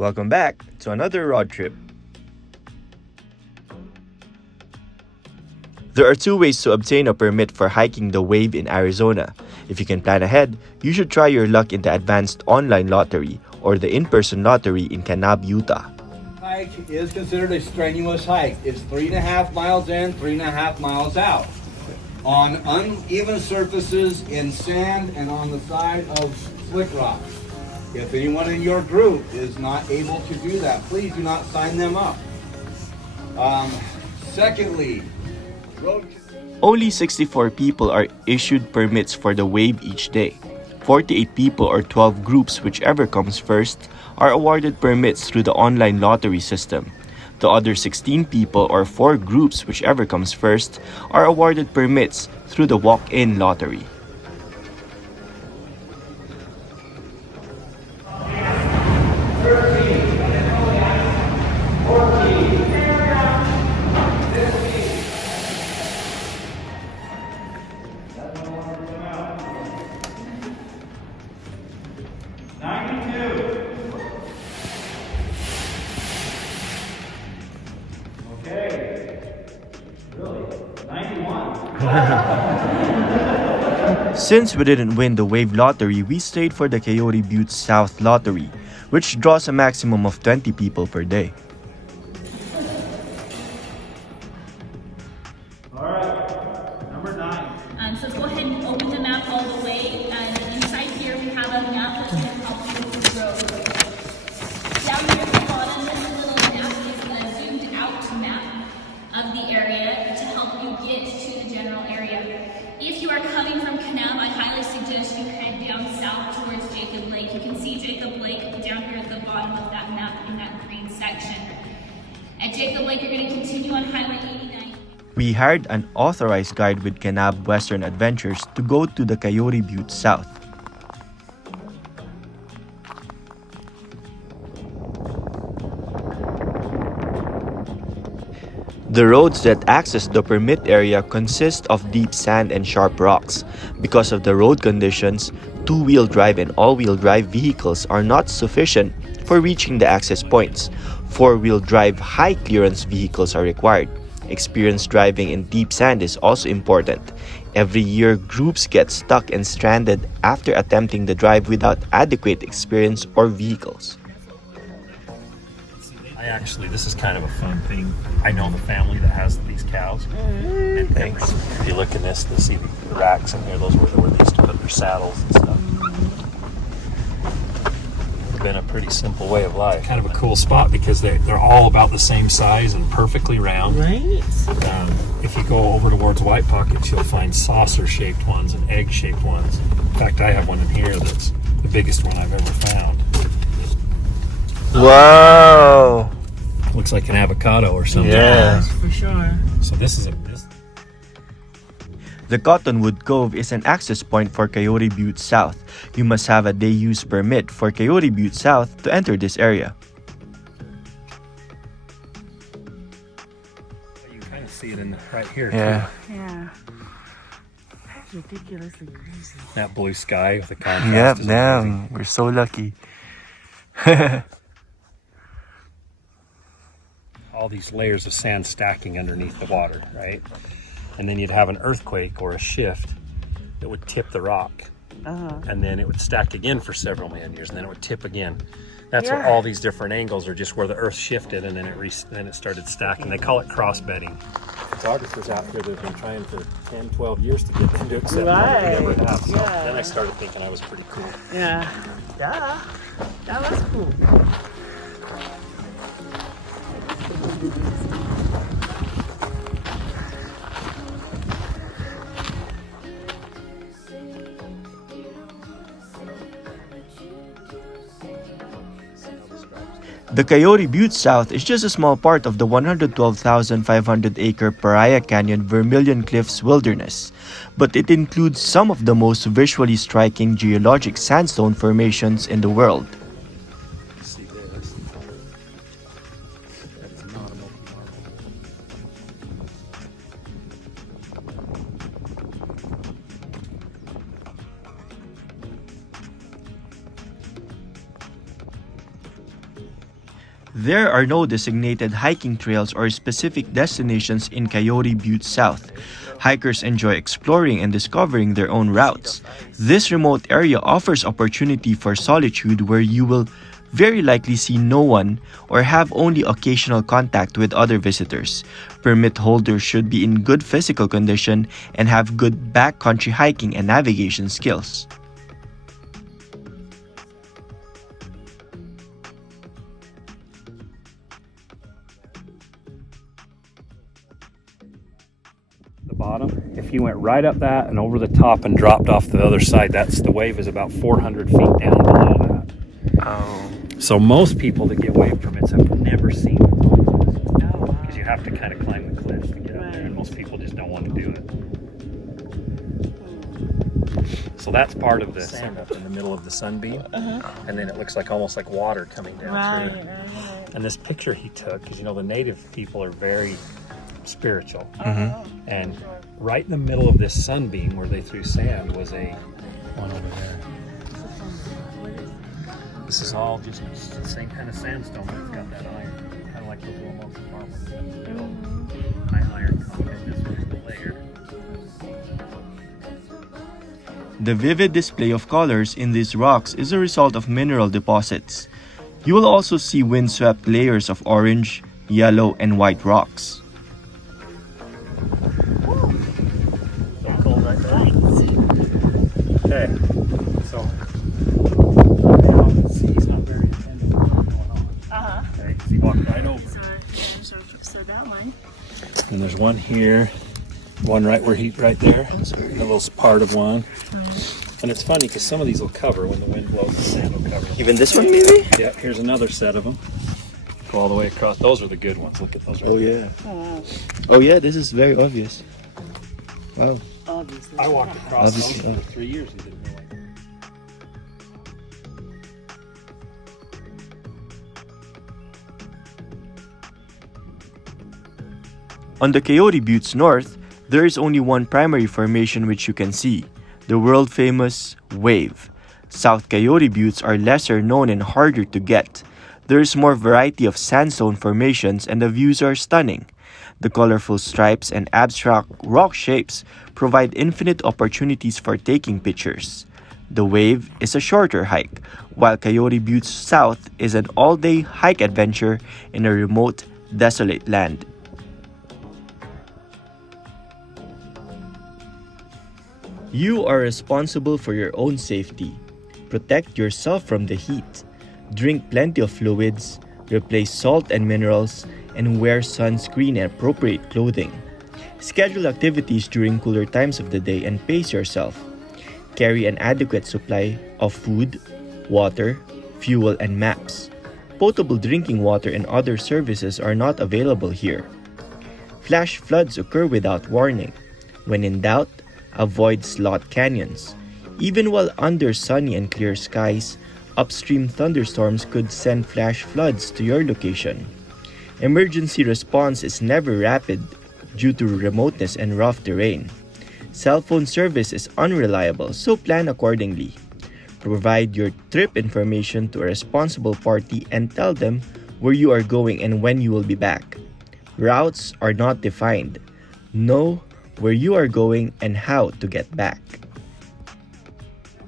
Welcome back to another road trip. There are two ways to obtain a permit for hiking the wave in Arizona. If you can plan ahead, you should try your luck in the advanced online lottery or the in-person lottery in Kanab, Utah. Hike is considered a strenuous hike. It's 3.5 miles in, 3.5 miles out. On uneven surfaces in sand and on the side of slick rocks. If anyone in your group is not able to do that, please do not sign them up. Secondly, Only 64 people are issued permits for the wave each day. 48 people or 12 groups, whichever comes first, are awarded permits through the online lottery system. The other 16 people or 4 groups, whichever comes first, are awarded permits through the walk-in lottery. Since we didn't win the wave lottery, we stayed for the Coyote Buttes South lottery, which draws a maximum of 20 people per day. Alright, number 9. So go ahead and open the map all the way, and inside here we have a map that's going to help you with the road. Down here at the bottom, this little map is a zoomed out map of the area to help you get to the general area. If you are coming from Kanab, I highly suggest you head down south towards Jacob Lake. You can see Jacob Lake down here at the bottom of that map in that green section. At Jacob Lake, you're going to continue on Highway 89. We hired an authorized guide with kanabwesternadventures to go to the Coyote Buttes South. The roads that access the permit area consist of deep sand and sharp rocks. Because of the road conditions, two-wheel drive and all-wheel drive vehicles are not sufficient for reaching the access points. Four-wheel drive high-clearance vehicles are required. Experience driving in deep sand is also important. Every year, groups get stuck and stranded after attempting the drive without adequate experience or vehicles. This is kind of a fun thing. I know the family that has these cows. And Thanks. If you look in this, you'll see the racks in here. Those were where they used to put their saddles and stuff. It's been a pretty simple way of life. Kind of a cool spot because they're all about the same size and perfectly round. Right. If you go over towards White Pockets, you'll find saucer-shaped ones and egg-shaped ones. In fact, I have one in here that's the biggest one I've ever found. Wow! Looks like an avocado or something. Yeah. For sure. So this. The Cottonwood Cove is an access point for Coyote Buttes South. You must have a day use permit for Coyote Buttes South to enter this area. You kind of see it right here. Yeah. Yeah. That's ridiculously crazy. That blue sky with the contrast. Yep, is damn. amazing. We're so lucky. All these layers of sand stacking underneath the water, right? And then you'd have an earthquake or a shift that would tip the rock. And then it would stack again for several million years, and then it would tip again. That's what all these different angles are, just where the earth shifted and then it started stacking. They call it cross-bedding. Photographers out here that have been trying for 10, 12 years to get them to accept what we ever have. So then I started thinking I was pretty cool. Yeah. Yeah. That was cool. The Coyote Buttes South is just a small part of the 112,500-acre Pariah Canyon Vermilion Cliffs wilderness, but it includes some of the most visually striking geologic sandstone formations in the world. See this? That is not a Moqui marble. There are no designated hiking trails or specific destinations in Coyote Buttes South. Hikers enjoy exploring and discovering their own routes. This remote area offers opportunity for solitude where you will very likely see no one or have only occasional contact with other visitors. Permit holders should be in good physical condition and have good backcountry hiking and navigation skills. The bottom, if you went right up that and over the top and dropped off the other side, that's the wave is about 400 feet down below that. Oh. So most people that get wave permits have never seen it because you have to kind of climb the cliffs to get up there, and most people just don't want to do it. So that's part of the sand up in the middle of the sunbeam, and then it looks like almost like water coming down through. And this picture he took, because you know the native people are very spiritual, and right in the middle of this sunbeam where they threw sand was a one over there. This is all just the same kind of sandstone, but it's got that iron, kind of like those little monkey marbles. High iron content, this one's the layer. The vivid display of colors in these rocks is a result of mineral deposits. You will also see windswept layers of orange, yellow, and white rocks. So cool right there. Okay, so now you can see he's not very attentive to what's going on. Okay, so you walk right over. So that one. And there's one here, one right where right there. So a little part of one. And it's funny because some of these will cover when the wind blows. The sand will cover them. Even this one, maybe? Yeah, here's another set of them. Go all the way across. Those are the good ones. Look at those. Oh yeah. Oh yeah, this is very obvious. Wow. Obviously. I walked across those Obviously, for 3 years and didn't realize. On the Coyote Buttes North, there is only one primary formation which you can see, the world-famous wave. South Coyote Buttes are lesser known and harder to get. There is more variety of sandstone formations and the views are stunning. The colorful stripes and abstract rock shapes provide infinite opportunities for taking pictures. The wave is a shorter hike, while Coyote Buttes South is an all-day hike adventure in a remote, desolate land. You are responsible for your own safety. Protect yourself from the heat. Drink plenty of fluids, replace salt and minerals, and wear sunscreen and appropriate clothing. Schedule activities during cooler times of the day and pace yourself. Carry an adequate supply of food, water, fuel, and maps. Potable drinking water and other services are not available here. Flash floods occur without warning. When in doubt, avoid slot canyons. Even while under sunny and clear skies, upstream thunderstorms could send flash floods to your location. Emergency response is never rapid due to remoteness and rough terrain. Cell phone service is unreliable, so plan accordingly. Provide your trip information to a responsible party and tell them where you are going and when you will be back. Routes are not defined. Know where you are going and how to get back.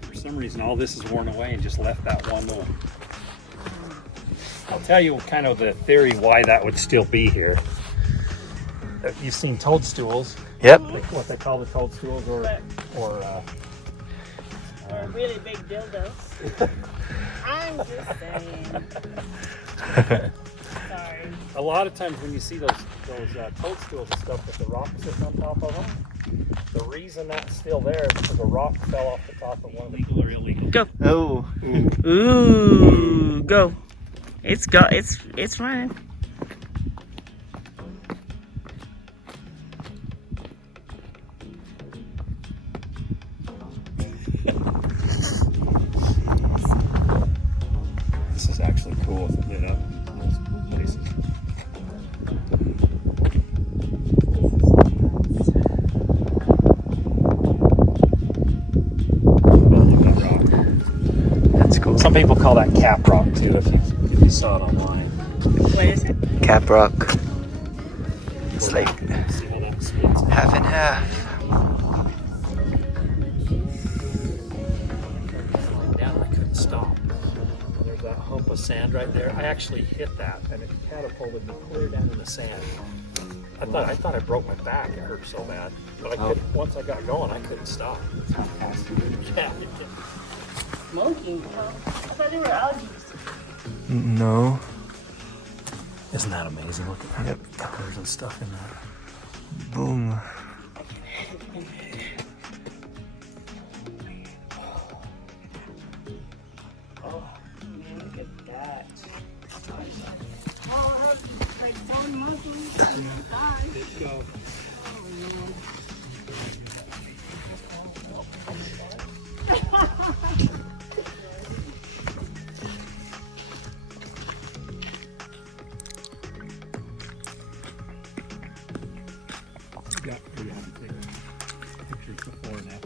For some reason, all this is worn away and just left that one little. I'll tell you kind of the theory why that would still be here. You've seen toadstools. Yep. What they call the toadstools, or Really big dildos. I'm just saying. Sorry. a lot of times when you see those toadstools and stuff with the rock sitting on top of them, the reason that's still there is because a rock fell off the top of one of legal or illegal. Go. Oh. Ooh, go. It's running. This is actually cool if it lit up in most places. That's cool. Some people call that cap rock too. If you You saw it online. What is it? Cap Rock. It's like See how that splits? half and half. Slowing down, I couldn't stop. There's that hump of sand right there. I actually hit that, and it catapulted me clear down in the sand. I thought I broke my back. It hurt so bad, but I couldn't. Once I got going, I couldn't stop. Yeah. Smoking? I thought they were algae. No. Isn't that amazing? Look at Yep. the peppers and stuff in there. Boom. Oh, man, look at that. Oh, that's like throwing muscles. Let's go. We have to take pictures before and after.